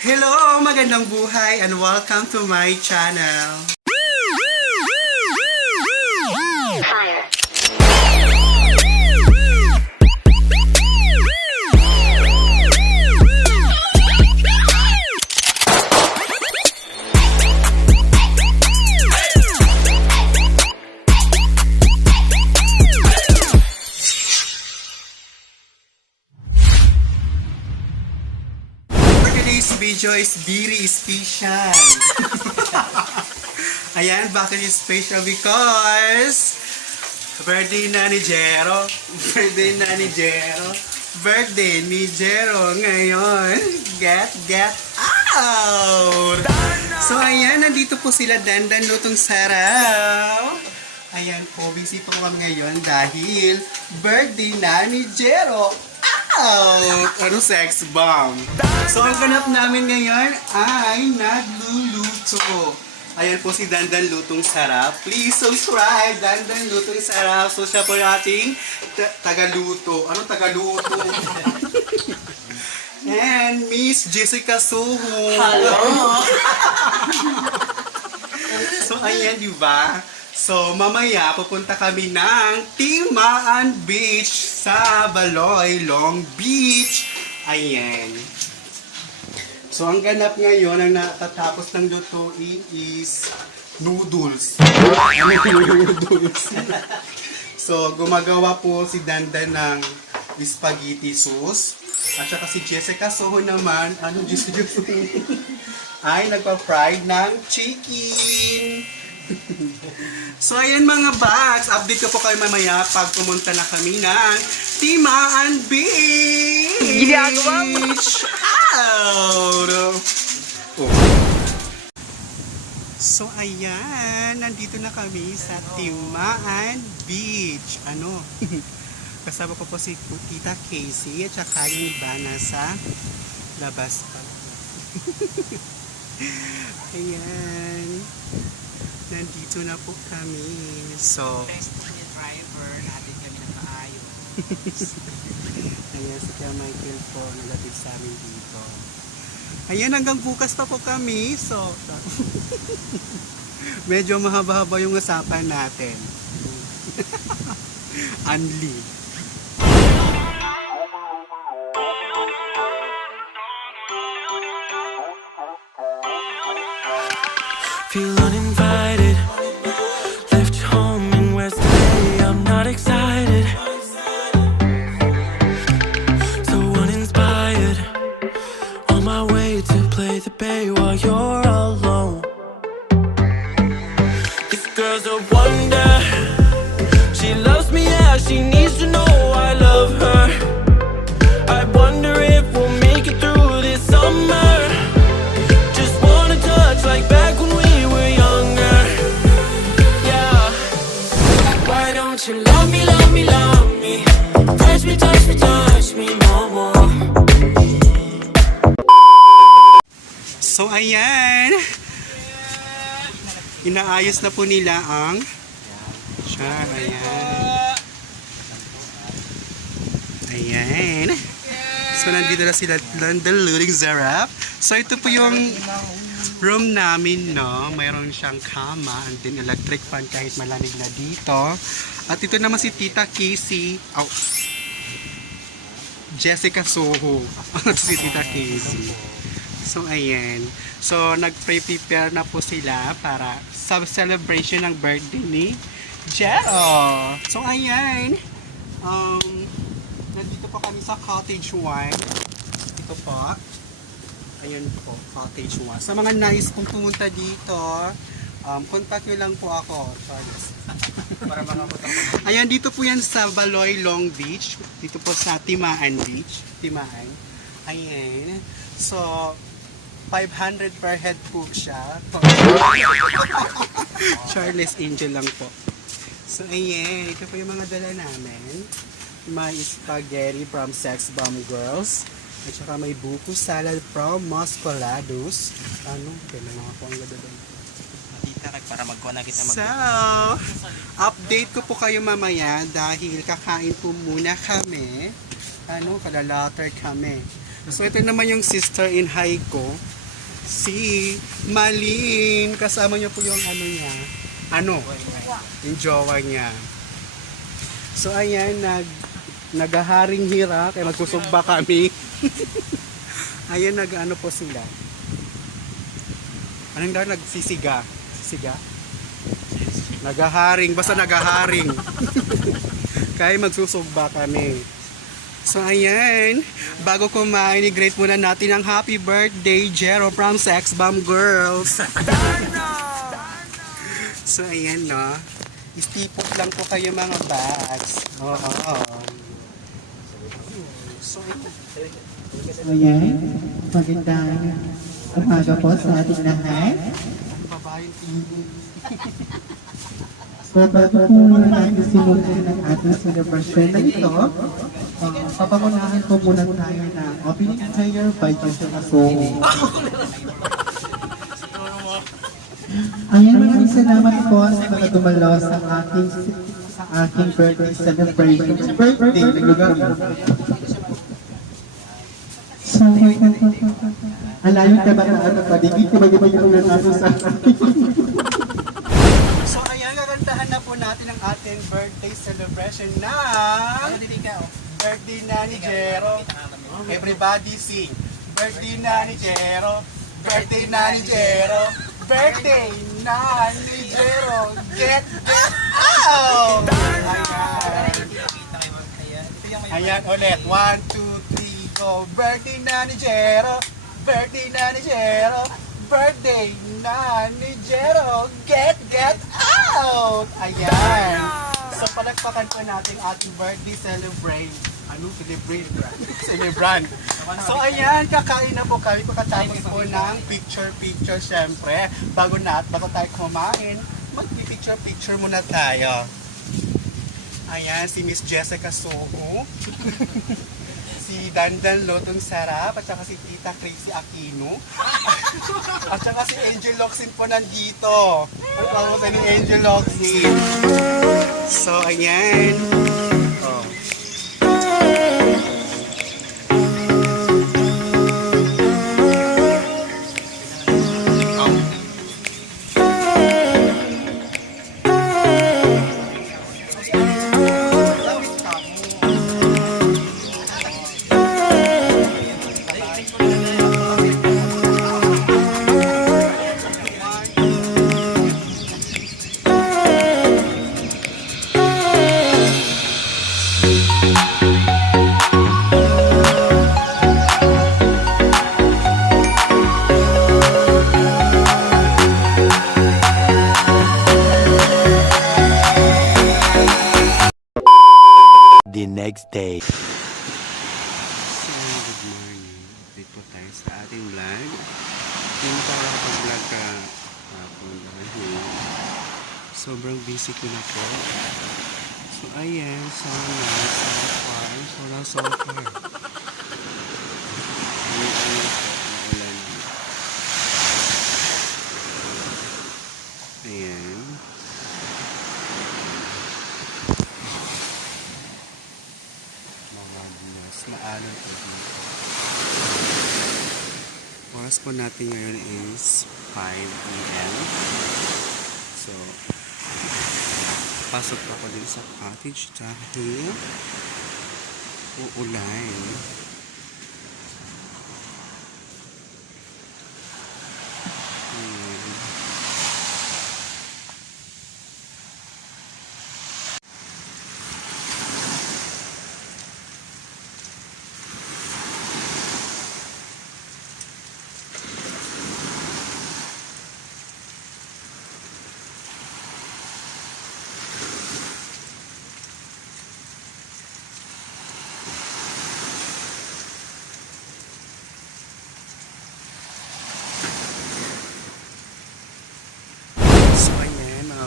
Hello, magandang buhay and welcome to my channel. Today's video is very special. Ayan, bakit is special? Because birthday na ni Jero. Birthday na ni Jero. Birthday ni Jero ngayon. Get out! So ayan, nandito po sila Dandan Lutong Saraw. Ayan po, busy po kami ngayon dahil birthday na ni Jero. Ano sex bomb? So ang ganap namin ngayon ay nagluluto. Ayan po si Dandan Lutong Sarap. Please subscribe, Dandan Lutong Sarap. So siya po yung ating tagaluto. Ano tagaluto? And Miss Jessica Soho. Hello! So ayan, di ba? So, mamaya pupunta kami ng Timaan Beach sa Baloy, Long Beach. Ayan. So, ang ganap ngayon, ang natatapos ng lutuin is noodles. Ano noodles? So, gumagawa po si Dandan ng spaghetti sauce. At saka si Jessica Soho naman, ano Jessica Soho? Ay, nagpa-fried ng chicken. So ayan mga bakz, update ko po kayo mamaya pag pumunta na kami ng Timaan Beach! Ginagawa mo! So ayan, nandito na kami sa Timaan Beach. Ano? Kasama ko po si Tita Casey at saka yung iba nasa labas pa. Ayan. Nandito na po kami. So, Best niya driver, natin kami ng maayos. ayan, si Kuya Michael po, nagatid sa amin dito. Ayan, hanggang bukas pa po kami. So, medyo mahaba-haba yung usapan natin. Unli. Feel uninvited. Left home in West LA. I'm not excited. So uninspired. On my way to play the bay while you're alone. This girl's a wonder. She loves me, yeah. She needs to know I love her. I wonder if we'll make it through this summer. Just wanna touch like back when we were younger. Yeah. Why don't you love me, love me, love me? Touch me, touch me, touch me no more. So, ayan. Inaayos na po nila ang siya, ayan. Ayan. So, nandito na sila Dandan Lutong Sarap. So, ito po yung room namin, no? Mayroon siyang kama and then electric fan kahit malamig na dito. At ito naman si Tita Casey. Oh. Jessica Soho. Si Tita Casey. So, ayan. So, nag-prepare na po sila para sa celebration ng birthday ni Jero. So, ayan. Nandito po kami sa Cottage 1. Ito po. Ayan po, Cottage 1. Sa mga nice kung pumunta dito, contact nyo lang po ako. Para makapunta ko. Ayan, dito po yan sa Baloy, Long Beach. Dito po sa Timaan Beach. Timaan. Ayan. So, 500 per head po siya. Charles Angel lang po. So, ayan. Ito po yung mga dala namin. May spaghetti from Sex Bomb Girls. At saka may buko salad from Moscolados. Ano? Kailan nga po ang ganda doon. para magkuha na kita So, update ko po kayo mamaya dahil kakain po muna kami. Kalalater kami. So, ito naman yung sister in high ko. Si Malin. Kasama niyo po yung niya. Yung jowa niya. So, ayan, naghaharing hira. Kaya magsusugba kami. Ayan, po sila. Anong daw? Nagsisiga. Sisiga? Naghaharing. Basta naghaharing. Kaya magsusugba kami. So, ayan. Bago kumain, i-greet muna natin ang happy birthday, Jero from Sex Bomb Girls. So, ayan, no. Istipot lang po kayo mga bags. Oo. So, Ayan, magandang umaga po sa ating lahat. babaeng TV. So, bago po natin simulan ang ating celebration na ito, papangunahan po muna tayo ng opening prayer by Joseph Asoho. Ayan, maraming salamat po sa mga dumalo sa aking birthday celebration. Birthday, naglugar mo. So, ang layong kabataan at padigit, iba-iba yung natin sa So, ayan, kakantahan na po natin ang ating birthday celebration na birthday na ni Jero. Everybody sing. Birthday na ni Jero. Birthday na ni Jero. Birthday na ni Jero. Get out! Ayan, ulit. 1, 2, 3, go. Birthday na ni Jero. Birthday na ni Jero. Birthday na ni Jero. Get out! Ayan. So, palagpakan po natin ating birthday celebrate. Celebrant. So, ayan, kakain na po kami. Pagkatapos po ng picture, syempre. Bago tayo kumain, mag-picture muna tayo. Ayan, si Miss Jessica Soho. Si Dandan Lotong Sarap. At saka si Tita Crazy Aquino. At saka si Angel Locsin po nandito. Ang pangusan ni Angel Locsin. So, ayan. Oh. The next day. So, good morning. Update po tayo sa ating vlog. Hindi mo tayo nakapag-vlog kahapon dahil sobrang busy ko na po. So, ayan. Sana so far. Naulan. Ayan. Maalon po dito. Oras po natin ngayon is 5 p.m. So, pasok po ako din sa cottage dahil uulan.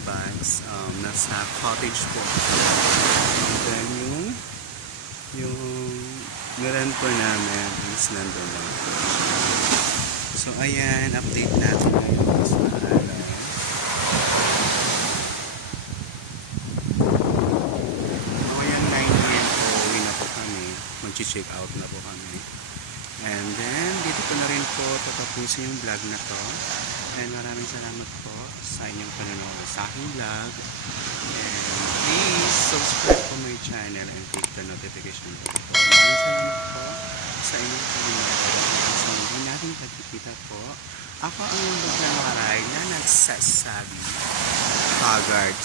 Bags, nasa cottage po. And then yung nirent po namin is nandun lang. So ayan, update natin ngayon sa araw. mag-check out na po kami. And then, dito ko na rin po tatapusin yung vlog na to. And maraming salamat po sa inyong panonood sa aking vlog. And please subscribe po my channel and click the notification bell po. Maraming salamat po sa inyong panonood. Sa hindi natin pagkikita po, ako ang Baklang Waray na nagsasabi, Haggard.